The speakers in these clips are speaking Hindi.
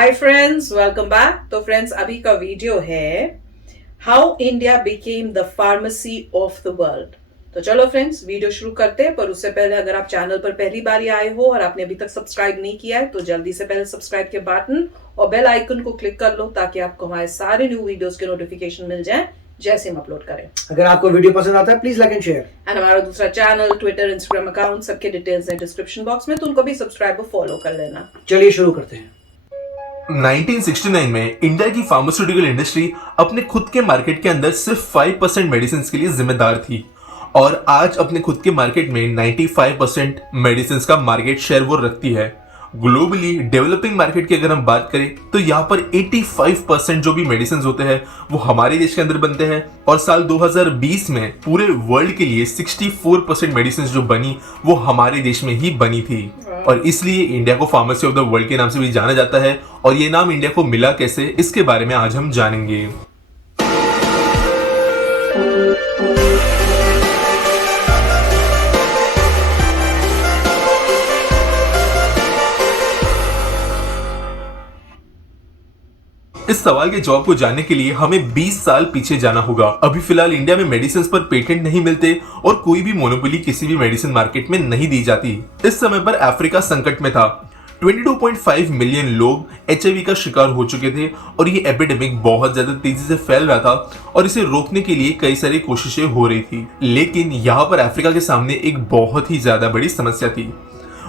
Hi friends, welcome back. तो फ्रेंड्स, अभी का वीडियो है how India became the pharmacy of the world. तो चलो फ्रेंड्स, वीडियो शुरू करते हैं। पर उससे पहले अगर आप चैनल पर पहली बार आए हो और आपने अभी तक सब्सक्राइब नहीं किया है तो जल्दी से पहले सब्सक्राइब के बटन और बेल आइकन को क्लिक कर लो ताकि आपको हमारे सारे न्यू वीडियोस के नोटिफिकेशन मिल जाए जैसे हम अपलोड करें। अगर आपको वीडियो पसंद आता है please like and share. And हमारा दूसरा चैनल, ट्विटर, इंस्टाग्राम अकाउंट, सबके डिटेल्स हैं डिस्क्रिप्शन बॉक्स में, तो उनको भी सब्सक्राइब और फॉलो कर लेना। चलिए शुरू करते हैं। 1969 में इंडिया की फार्मास्यूटिकल इंडस्ट्री अपने खुद के मार्केट के अंदर सिर्फ 5% मेडिसिन के लिए जिम्मेदार थी और आज अपने खुद के मार्केट में 95% मेडिसिन का मार्केट शेयर वो रखती है। ग्लोबली डेवलपिंग मार्केट की अगर हम बात करें तो यहाँ पर 85% जो भी मेडिसिन होते हैं वो हमारे देश के अंदर बनते हैं और साल 2020 में पूरे वर्ल्ड के लिए 64% मेडिसिन जो बनी वो हमारे देश में ही बनी थी और इसलिए इंडिया को फार्मेसी ऑफ द वर्ल्ड के नाम से भी जाना जाता है। और ये नाम इंडिया को मिला कैसे, इसके बारे में आज हम जानेंगे। इस सवाल के जवाब को जानने के लिए हमें 20 साल पीछे जाना होगा। अभी फिलहाल इंडिया में मेडिसिन पर पेटेंट नहीं मिलते और कोई भी मोनोपोली किसी भी मेडिसिन मार्केट में नहीं दी जाती। इस समय पर अफ्रीका संकट में था। 22.5 मिलियन लोग HIV का शिकार हो चुके थे और ये एपिडेमिक बहुत ज्यादा तेजी से फैल रहा था और इसे रोकने के लिए कई सारी कोशिशें हो रही थी। लेकिन यहाँ पर अफ्रीका के सामने एक बहुत ही ज्यादा बड़ी समस्या थी।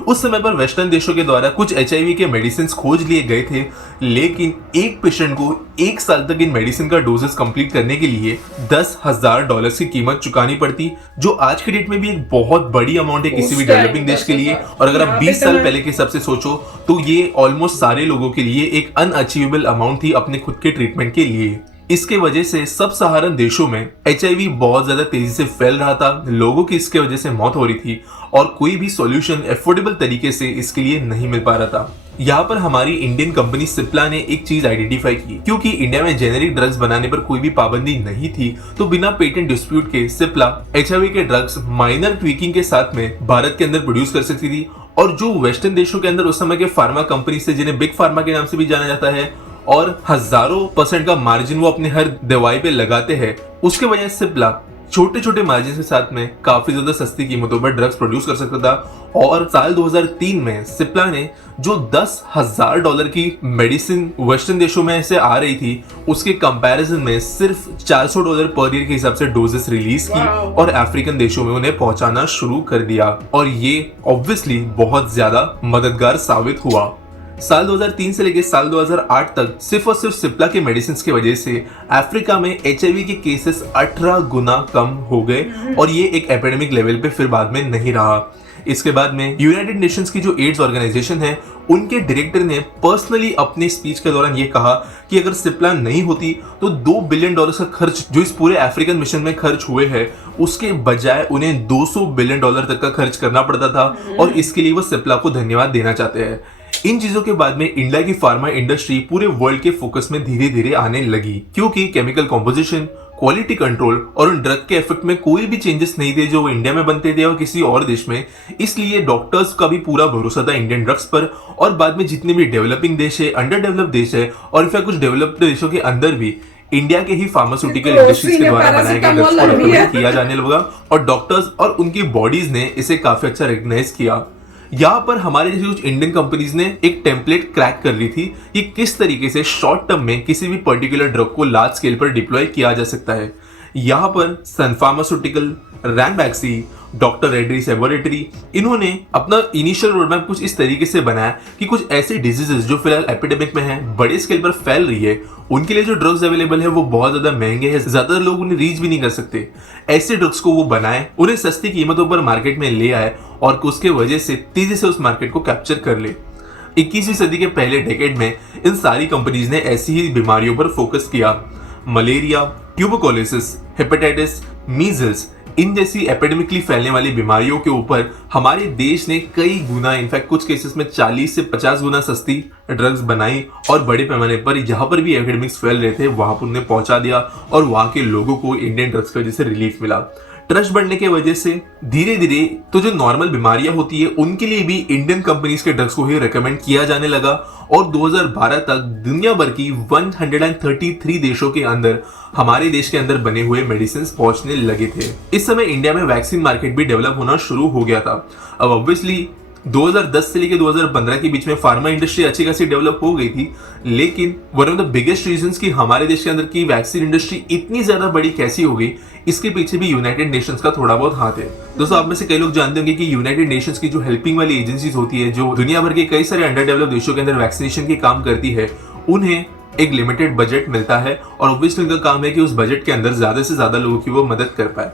उस समय पर वेस्टर्न देशों के द्वारा कुछ HIV के मेडिसिन खोज लिए गए थे, लेकिन एक पेशेंट को 1 साल तक इन मेडिसिन का डोजेस कंप्लीट करने के लिए $10,000 की कीमत चुकानी पड़ती, जो आज के डेट में भी एक बहुत बड़ी अमाउंट है किसी भी डेवलपिंग देश के लिए। और अगर आप 20 साल पहले के हिसाब से सोचो तो ये ऑलमोस्ट सारे लोगों के लिए एक अनअचीवेबल अमाउंट थी अपने खुद के ट्रीटमेंट के लिए। इसके वजह से सब सहारन देशों में HIV बहुत ज्यादा तेजी से फैल रहा था, लोगों की इसके वजह से मौत हो रही थी और कोई भी सॉल्यूशन एफोर्डेबल तरीके से इसके लिए नहीं मिल पा रहा था। यहाँ पर हमारी इंडियन कंपनी सिप्ला ने एक चीज आइडेंटिफाई की। क्योंकि इंडिया में जेनेरिक ड्रग्स बनाने पर कोई भी पाबंदी नहीं थी तो बिना पेटेंट डिस्प्यूट के सिप्ला HIV के ड्रग्स माइनर ट्वीकिंग के साथ में भारत के अंदर प्रोड्यूस कर सकती थी। और जो वेस्टर्न देशों के अंदर उस समय के फार्मा कंपनी से, जिन्हें बिग फार्मा के नाम से भी जाना जाता है, और हजारों % का मार्जिन वो अपने हर दवाई पे लगाते हैं, उसके वजह से सिप्ला छोटे छोटे मार्जिन के साथ में काफी ज्यादा सस्ती कीमतों पर ड्रग्स प्रोड्यूस कर सकता था। और साल 2003 में सिप्ला ने जो $10,000 की मेडिसिन वेस्टर्न देशों में से आ रही थी उसके कंपैरिजन में सिर्फ $400 पर ईयर के हिसाब से डोजेस रिलीज की और अफ्रीकन देशों में उन्हें पहुंचाना शुरू कर दिया और ये ऑब्वियसली बहुत ज्यादा मददगार साबित हुआ। साल 2003 से लेकर साल 2008 तक सिर्फ और सिर्फ सिप्ला के मेडिसिन की वजह से अफ्रीका में HIV के केसेस 18 गुना कम हो गए और ये एक एपिडेमिक लेवल पे फिर बाद में नहीं रहा। इसके बाद में यूनाइटेड नेशंस की जो एड्स ऑर्गेनाइजेशन है उनके डायरेक्टर ने पर्सनली अपने स्पीच के दौरान ये कहा कि अगर सिप्ला नहीं होती तो $2 बिलियन का खर्च जो इस पूरे अफ्रीकन मिशन में खर्च हुए हैं उसके बजाय उन्हें $200 बिलियन तक का खर्च करना पड़ता था और इसके लिए वो सिप्ला को धन्यवाद देना चाहते हैं। इन चीजों के बाद में इंडिया की फार्मा इंडस्ट्री पूरे वर्ल्ड के फोकस में धीरे धीरे आने लगी क्योंकि केमिकल कॉम्पोजिशन, क्वालिटी कंट्रोल और उन ड्रग के इफेक्ट में कोई भी चेंजेस नहीं थे जो इंडिया में बनते थे और किसी और देश में। इसलिए डॉक्टर्स का भी पूरा भरोसा था इंडियन ड्रग्स पर। और बाद में जितने भी डेवलपिंग देश है, अंडर डेवलप्ड देश है और फिर कुछ डेवलप्ड देशों के अंदर भी इंडिया के ही फार्मास्यूटिकल इंडस्ट्रीज के द्वारा बनाए गए ड्रग्स को रेकमेंड किया जाने लगा और डॉक्टर्स और उनकी बॉडीज ने इसे काफी अच्छा रिकॉग्नाइज किया। यहाँ पर हमारे जैसे कुछ इंडियन कंपनीज ने एक टेम्पलेट क्रैक कर ली थी कि किस तरीके से शॉर्ट टर्म में किसी भी पर्टिकुलर ड्रग को लार्ज स्केल पर डिप्लॉय किया जा सकता है। यहाँ पर Sun pharmaceutical, Ranbaxy, doctor Reddy's laboratory, इन्होंने अपना इनिशियल रोड मैप कुछ इस तरीके से बनाया कि कुछ ऐसे डिजीजेस जो फिलहाल एपिडेमिक में हैं, बड़े स्केल पर फैल रही है, उनके लिए जो ड्रग्स अवेलेबल है वो बहुत ज्यादा महंगे हैं, ज्यादातर लोग उन्हें रीच भी नहीं कर सकते। ऐसे ड्रग्स को वो बनाए, उन्हें सस्ती कीमतों पर मार्केट में ले आए और उसके वजह से तेजी से उस मार्केट को कैप्चर कर ले। 21वीं सदी के पहले डेकेड में इन सारी कंपनीज ने ऐसी ही बीमारियों पर फोकस किया। मलेरिया, ट्यूबरकुलोसिस, हेपेटाइटिस, मीजल्स, इन जैसी एपिडेमिकली फैलने वाली बीमारियों के ऊपर हमारे देश ने कई गुना, इनफैक्ट कुछ केसेस में 40 से 50 गुना सस्ती ड्रग्स बनाई और बड़े पैमाने पर जहां पर भी एपिडेमिक्स फैल रहे थे वहां पर उन्हें पहुंचा दिया और वहां के लोगों को इंडियन ड्रग्स की वजह से रिलीफ मिला। ट्रस्ट बढ़ने की वजह से धीरे धीरे तो जो नॉर्मल बीमारियां होती है उनके लिए भी इंडियन कंपनीज के ड्रग्स को ही रेकमेंड किया जाने लगा और 2012 तक दुनिया भर की 133 देशों के अंदर हमारे देश के अंदर बने हुए मेडिसिन पहुंचने लगे थे। इस समय इंडिया में वैक्सीन मार्केट भी डेवलप होना शुरू हो गया था। अब ऑब्वियसली 2010 से लेकर 2015 के बीच में फार्मा इंडस्ट्री अच्छी खासी डेवलप हो गई थी, लेकिन one of the biggest reasons कि हमारे देश के अंदर की वैक्सीन इंडस्ट्री इतनी ज्यादा बड़ी कैसी हो गई, इसके पीछे भी यूनाइटेड नेशंस का थोड़ा बहुत हाथ है। दोस्तों, आप में से कई लोग जानते होंगे कि यूनाइटेड नेशंस की जो हेल्पिंग वाली एजेंसीज होती है, जो दुनिया भर के कई सारे अंडर डेवलप देशों के अंदर वैक्सीनेशन के काम करती है, उन्हें एक लिमिटेड बजट मिलता है और ऑब्वियसली उनका काम है कि उस बजट के अंदर ज्यादा से ज्यादा लोगों की वो मदद कर पाए।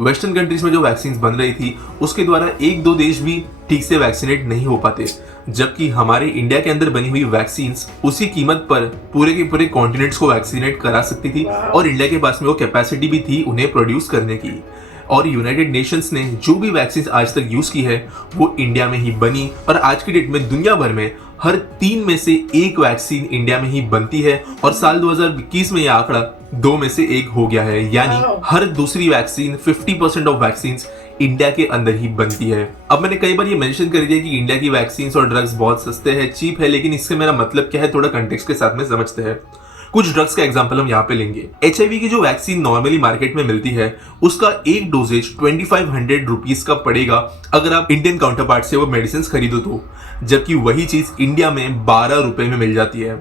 वेस्टर्न कंट्रीज में जो वैक्सीन बन रही थी उसके द्वारा एक दो देश भी ठीक से वैक्सीनेट नहीं हो पाते, जबकि हमारे इंडिया के अंदर बनी हुई वैक्सीन उसी कीमत पर पूरे के पूरे कॉन्टिनेंट्स को वैक्सीनेट करा सकती थी और इंडिया के पास में वो कैपेसिटी भी थी उन्हें प्रोड्यूस करने की। और यूनाइटेड नेशंस ने जो भी वैक्सीन आज तक यूज की है वो इंडिया में ही बनी और आज की डेट में दुनिया भर में हर 3 में से 1 वैक्सीन इंडिया में ही बनती है और साल 2021 में यह आंकड़ा 2 में से 1 हो गया है, यानी हर दूसरी वैक्सीन 50% ऑफ वैक्सीन इंडिया के अंदर ही बनती है। अब मैंने कई बार ये मेंशन कर दिया कि इंडिया की वैक्सीन और ड्रग्स बहुत सस्ते हैं, चीप है, लेकिन इससे मेरा मतलब क्या है थोड़ा कंटेक्स्ट के साथ में समझते हैं। कुछ ड्रग्स का एग्जांपल हम यहाँ पे लेंगे। HIV की जो वैक्सीन नॉर्मली मार्केट में मिलती है उसका एक डोजेज 2500 रुपीज का पड़ेगा अगर आप इंडियन काउंटर पार्ट से वो मेडिसिन खरीदो तो, जबकि वही चीज इंडिया में 12 रुपए में मिल जाती है।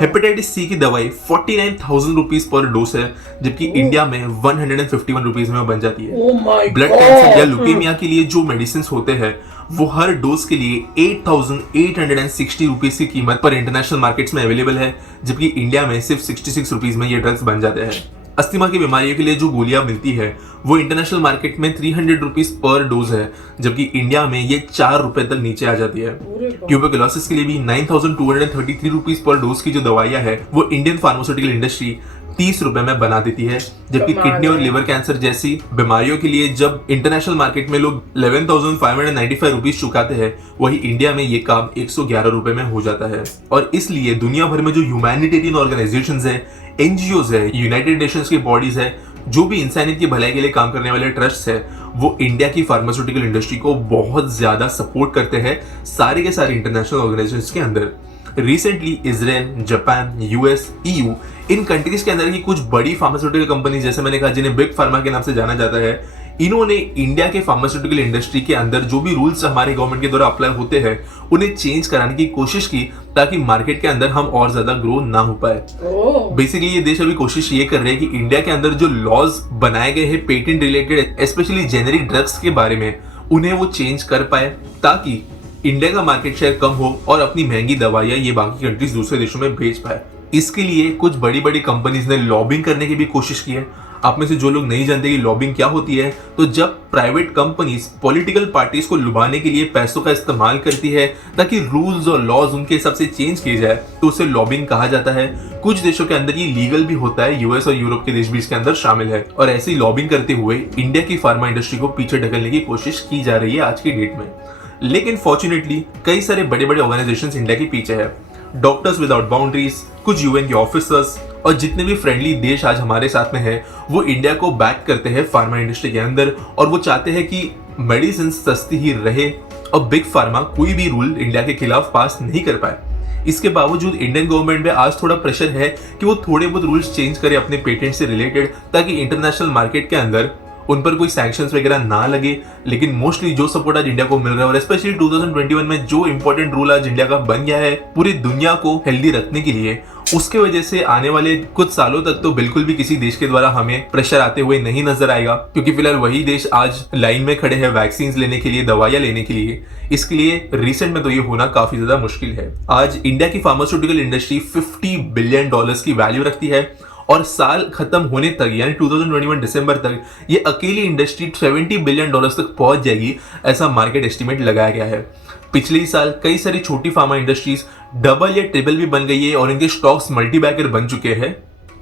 हेपेटाइटिस C की दवाई 49,000 रुपीज पर डोज है, जबकि इंडिया में 151 रुपीज में बन जाती है। ब्लड कैंसर या ल्यूकेमिया के लिए जो मेडिसिन होते हैं वो हर डोज के लिए 8,860 रुपीज की कीमत पर इंटरनेशनल मार्केट्स में अवेलेबल है, जबकि इंडिया में सिर्फ 66 रुपीज में ये ड्रग्स बन जाते हैं। अस्थमा की बीमारियों के लिए जो गोलियां मिलती है वो इंटरनेशनल मार्केट में 300 रुपीज पर डोज है, जबकि इंडिया में ये 4 रुपए तक नीचे आ जाती है। ट्यूबरकुलोसिस के लिए भी 9,233 रुपीज पर डोज की जो दवाइयां है वो इंडियन फार्मास्यूटिकल इंडस्ट्री 30 रुपए में बना देती है, जबकि किडनी और लिवर कैंसर जैसी बीमारियों के लिए जब इंटरनेशनल मार्केट में लोग 11,595 रुपीज चुकाते हैं, वही इंडिया में ये काम 111 रुपए में हो जाता है। और इसलिए दुनिया भर में जो ह्यूमैनिटेरियन ऑर्गेनाइजेशंस है, NGOs है, यूनाइटेड नेशंस की बॉडीज है, जो भी इंसानियत की भलाई के लिए काम करने वाले ट्रस्ट है, वो इंडिया की फार्मास्यूटिकल इंडस्ट्री को बहुत ज्यादा सपोर्ट करते हैं सारे के सारे इंटरनेशनल ऑर्गेनाइजेशंस के अंदर। Recently Israel, Japan, US, EU इन कंट्रीज के अंदर की कुछ बड़ी फार्मास्यूटिकल कंपनी, जैसे मैंने कहा जिन्हें बिग फार्मा के नाम से जाना जाता है, इन्होंने इंडिया के फार्मास्यूटिकल इंडस्ट्री के अंदर जो भी रूल्स हमारे गवर्नमेंट के द्वारा अप्लाई होते हैं उन्हें चेंज कराने की कोशिश की ताकि मार्केट के अंदर हम और ज्यादा ग्रो ना हो पाए। बेसिकली ये देश अभी कोशिश ये कर रहे हैं कि इंडिया के अंदर जो लॉज बनाए गए हैं patent related specially generic drugs के बारे में, उन्हें वो चेंज कर पाए ताकि इंडिया का मार्केट शेयर कम हो और अपनी महंगी दवाइयां ये बाकी कंट्रीज दूसरे देशों में भेज पाए। इसके लिए कुछ बड़ी बड़ी कंपनीज ने लॉबिंग करने की भी कोशिश की है। आप में से जो लोग नहीं जानते कि लॉबिंग क्या होती है, तो जब प्राइवेट कंपनीज पॉलिटिकल पार्टीज को लुभाने के लिए पैसों का इस्तेमाल करती है ताकि रूल्स और लॉज उनके हिसाब से चेंज किए जाए, तो उसे लॉबिंग कहा जाता है। कुछ देशों के अंदर ये लीगल भी होता है, US और यूरोप के देश भी इसके अंदर शामिल है। और ऐसी लॉबिंग करते हुए इंडिया की फार्मा इंडस्ट्री को पीछे ढकलने की कोशिश की जा रही है आज की डेट में। लेकिन फॉर्चुनेटली कई सारे बड़े बड़े ऑर्गेनाइजेशंस इंडिया के पीछे है। डॉक्टर्स विदाउट बाउंड्रीज, कुछ UN के ऑफिसर्स और जितने भी फ्रेंडली देश आज हमारे साथ में है, वो इंडिया को बैक करते हैं फार्मा इंडस्ट्री के अंदर और वो चाहते हैं कि मेडिसिन सस्ती ही रहे और बिग फार्मा कोई भी रूल इंडिया के खिलाफ पास नहीं कर पाए। इसके बावजूद इंडियन गवर्नमेंट में आज थोड़ा प्रेशर है कि वो थोड़े बहुत रूल्स चेंज करे अपने पेटेंट से रिलेटेड ताकि इंटरनेशनल मार्केट के अंदर उन पर कोई सैंक्शंस वगैरह ना लगे। लेकिन मोस्टली जो सपोर्ट आज इंडिया को मिल रहा है और स्पेशली 2021 में जो इंपॉर्टेंट रूल आज इंडिया का बन गया है पूरी दुनिया को हेल्दी रखने के लिए, उसके वजह से आने वाले कुछ सालों तक तो बिल्कुल भी किसी देश के द्वारा हमें प्रेशर आते हुए नहीं नजर आएगा, क्योंकि फिलहाल वही देश आज लाइन में खड़े हैं वैक्सीन लेने के लिए, दवाइयां लेने के लिए। इसके लिए रिसेंट में तो ये होना काफी ज्यादा मुश्किल है। आज इंडिया की फार्मास्यूटिकल इंडस्ट्री $50 बिलियन की वैल्यू रखती है और साल खत्म होने तक यानी 2021 दिसंबर तक ये अकेली इंडस्ट्री $70 बिलियन तक पहुंच जाएगी, ऐसा मार्केट एस्टिमेट लगाया गया है। पिछले ही साल कई सारी छोटी फार्मा इंडस्ट्रीज डबल या ट्रिपल भी बन गई है और इनके स्टॉक्स मल्टीबैगर बन चुके हैं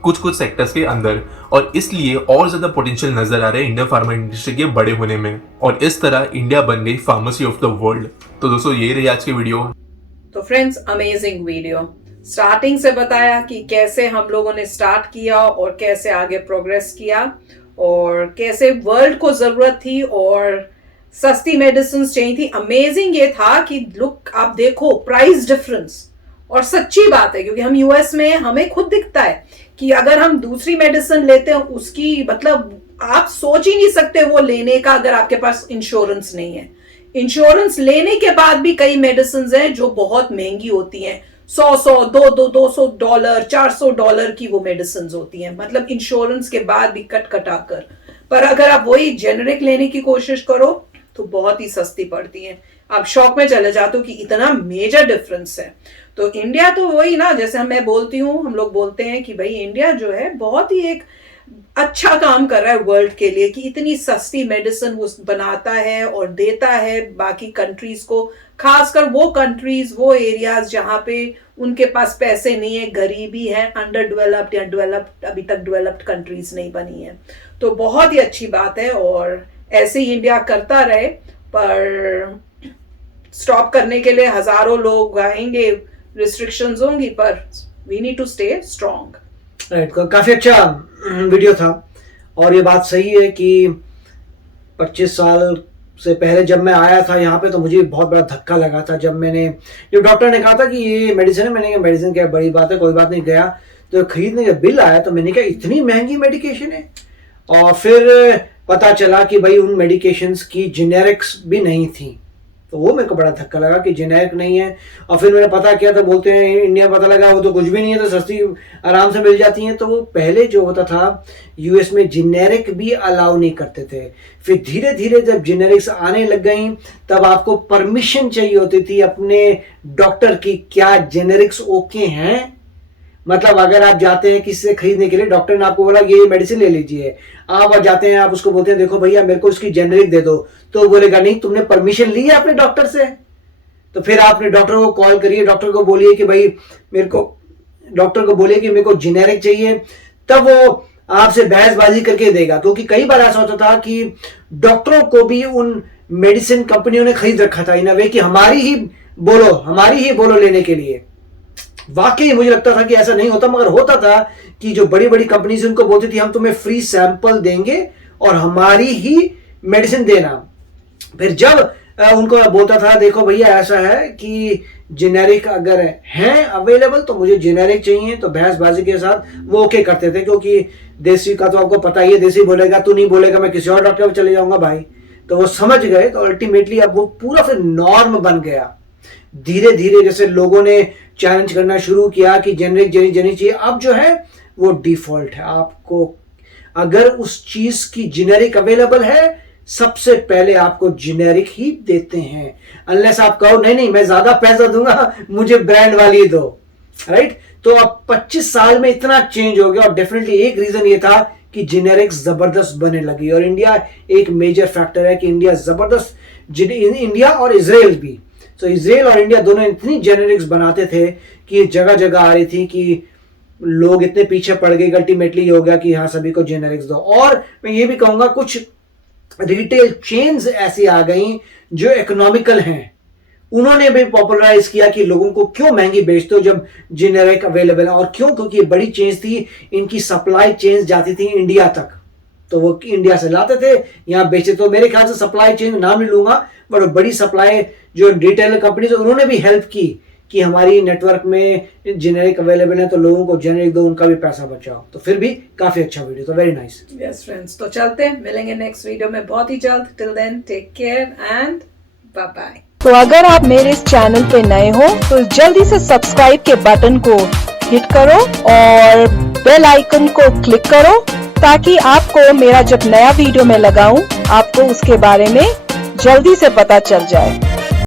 कुछ सेक्टर्स के अंदर, और इसलिए और ज्यादा पोटेंशियल नजर आ रहा है इंडियन फार्मा इंडस्ट्री के बड़े होने में, और इस तरह इंडिया बन गई फार्मेसी ऑफ द वर्ल्ड। तो दोस्तों ये रही आज की वीडियो। तो फ्रेंड्स, अमेजिंग वीडियो। स्टार्टिंग से बताया कि कैसे हम लोगों ने स्टार्ट किया और कैसे आगे प्रोग्रेस किया, और कैसे वर्ल्ड को जरूरत थी और सस्ती मेडिसिन चाहिए थी। अमेजिंग ये था कि लुक आप देखो प्राइस डिफरेंस, और सच्ची बात है क्योंकि हम यूएस में हमें खुद दिखता है कि अगर हम दूसरी मेडिसिन लेते हैं उसकी मतलब आप सोच ही नहीं सकते वो लेने का अगर आपके पास इंश्योरेंस नहीं है। इंश्योरेंस लेने के बाद भी कई मेडिसिन हैं जो बहुत महंगी होती हैं, $200 $400 की वो मेडिसिन होती हैं, मतलब इंश्योरेंस के बाद भी कट कटाकर। पर अगर आप वही जेनेरिक लेने की कोशिश करो तो बहुत ही सस्ती पड़ती हैं। आप शॉक में चले जाते हो कि इतना मेजर डिफरेंस है। तो इंडिया तो वही ना, जैसे मैं बोलती हूँ, हम लोग बोलते हैं कि भाई इंडिया जो है बहुत ही एक अच्छा काम कर रहा है वर्ल्ड के लिए कि इतनी सस्ती मेडिसिन वो बनाता है और देता है बाकी कंट्रीज को, खासकर वो कंट्रीज वो एरियाज जहां पे उनके पास पैसे नहीं है, गरीबी है, अंडर डेवलप्ड या डेवलप्ड अभी तक डेवलप्ड कंट्रीज नहीं बनी है। तो बहुत ही अच्छी बात है और ऐसे ही इंडिया करता रहे। पर स्टॉप करने के लिए हजारों लोग आएंगे, रिस्ट्रिक्शंस होंगी, पर we need to stay strong. Right, काफी अच्छा वीडियो था। और ये बात सही है कि 25 साल से पहले जब मैं आया था यहाँ पे तो मुझे बहुत बड़ा धक्का लगा था जब डॉक्टर ने कहा था कि ये मेडिसिन है। मैंने कहा मेडिसिन क्या बड़ी बात है, कोई बात नहीं। गया तो खरीदने का बिल आया तो मैंने कहा इतनी महंगी मेडिकेशन है। और फिर पता चला कि भाई उन मेडिकेशंस की जेनेरिक्स भी नहीं थी, तो वो मेरे को बड़ा धक्का लगा कि जेनेरिक नहीं है। और फिर मैंने पता किया तो बोलते हैं इंडिया पता लगा वो तो कुछ भी नहीं है, तो सस्ती आराम से मिल जाती हैं। तो वो पहले जो होता था यूएस में जेनेरिक भी अलाउ नहीं करते थे। फिर धीरे धीरे जब जेनेरिक्स आने लग गई तब आपको परमिशन चाहिए होती थी अपने डॉक्टर की, क्या जेनेरिक्स ओके हैं। मतलब अगर आप जाते हैं किसी से खरीदने के लिए, डॉक्टर ने आपको बोला ये मेडिसिन ले लीजिए, आप जाते हैं, आप उसको बोलते हैं देखो भैया मेरे को इसकी जेनेरिक दे दो, तो बोलेगा नहीं तुमने परमिशन ली है अपने डॉक्टर से। तो फिर आपने डॉक्टर को कॉल करिए, डॉक्टर को बोलिए कि भाई मेरे को जेनेरिक चाहिए, तब वो आपसे बहसबाजी करके देगा। तो कि कई बार ऐसा होता था कि डॉक्टरों को भी उन मेडिसिन कंपनियों ने खरीद रखा था इन अ वे कि हमारी ही बोलो लेने के लिए। वाकई मुझे लगता था कि ऐसा नहीं होता, मगर होता था कि जो बड़ी बड़ी कंपनीज उनको बोलती थी हम तुम्हें फ्री सैंपल देंगे और हमारी ही मेडिसिन देना। फिर जब उनको बोलता था देखो भैया ऐसा है कि जेनेरिक अगर हैं अवेलेबल तो मुझे जेनेरिक चाहिए, तो बहसबाजी के साथ वो ओके करते थे। क्योंकि देसी का तो आपको पता ही है, देसी बोलेगा तू नहीं बोलेगा मैं किसी और डॉक्टर पे चले जाऊंगा भाई। तो वो समझ गए, तो अल्टीमेटली अब वो पूरा फिर नॉर्म बन गया। धीरे धीरे जैसे लोगों ने चैलेंज करना शुरू किया कि जेनेरिक चाहिए, अब जो है वो डिफॉल्ट है। आपको अगर उस चीज की जेनेरिक अवेलेबल है सबसे पहले आपको जेनेरिक ही देते हैं, अनलेस आप कहो नहीं मैं ज्यादा पैसा दूंगा मुझे ब्रांड वाली दो। राइट, तो अब 25 साल में इतना चेंज हो गया। और डेफिनेटली एक रीजन ये था कि जेनेरिक्स जबरदस्त बनने लगी। और इंडिया एक मेजर फैक्टर है कि इंडिया और इजराइल भी, तो इजराइल और इंडिया दोनों इतनी जेनेरिक्स बनाते थे कि जगह जगह आ रही थी कि लोग इतने पीछे पड़ गए। अल्टीमेटली ये हो गया कि हाँ सभी को जेनेरिक्स दो। और मैं ये भी कहूंगा कुछ रिटेल चेन्स ऐसी आ गई जो इकोनॉमिकल हैं, उन्होंने भी पॉपुलराइज किया कि लोगों को क्यों महंगी बेचते हो जब जेनेरिक अवेलेबल है। और क्यों, क्योंकि ये बड़ी चेन्स थी, इनकी सप्लाई चेन्स जाती थी इंडिया तक, तो वो इंडिया से लाते थे यहाँ बेचे। तो मेरे ख्याल से सप्लाई चेन नाम नहीं लूंगा, बट बड़ी सप्लाई जो रिटेल कंपनीज उन्होंने भी हेल्प की कि हमारी नेटवर्क में जेनेरिक अवेलेबल है तो लोगों को जेनेरिक दो, उनका भी पैसा बचाओ। तो फिर भी काफी अच्छा वीडियो, तो वेरी नाइस। यस फ्रेंड्स, तो चलते हैं, मिलेंगे नेक्स्ट वीडियो में बहुत ही जल्द। Till then take care and bye bye. तो अगर आप मेरे इस चैनल पे नए हो तो जल्दी से सब्सक्राइब के बटन को हिट करो और बेल आइकन को क्लिक करो ताकि आपको मेरा जब नया वीडियो मैं लगाऊं आपको उसके बारे में जल्दी से पता चल जाए।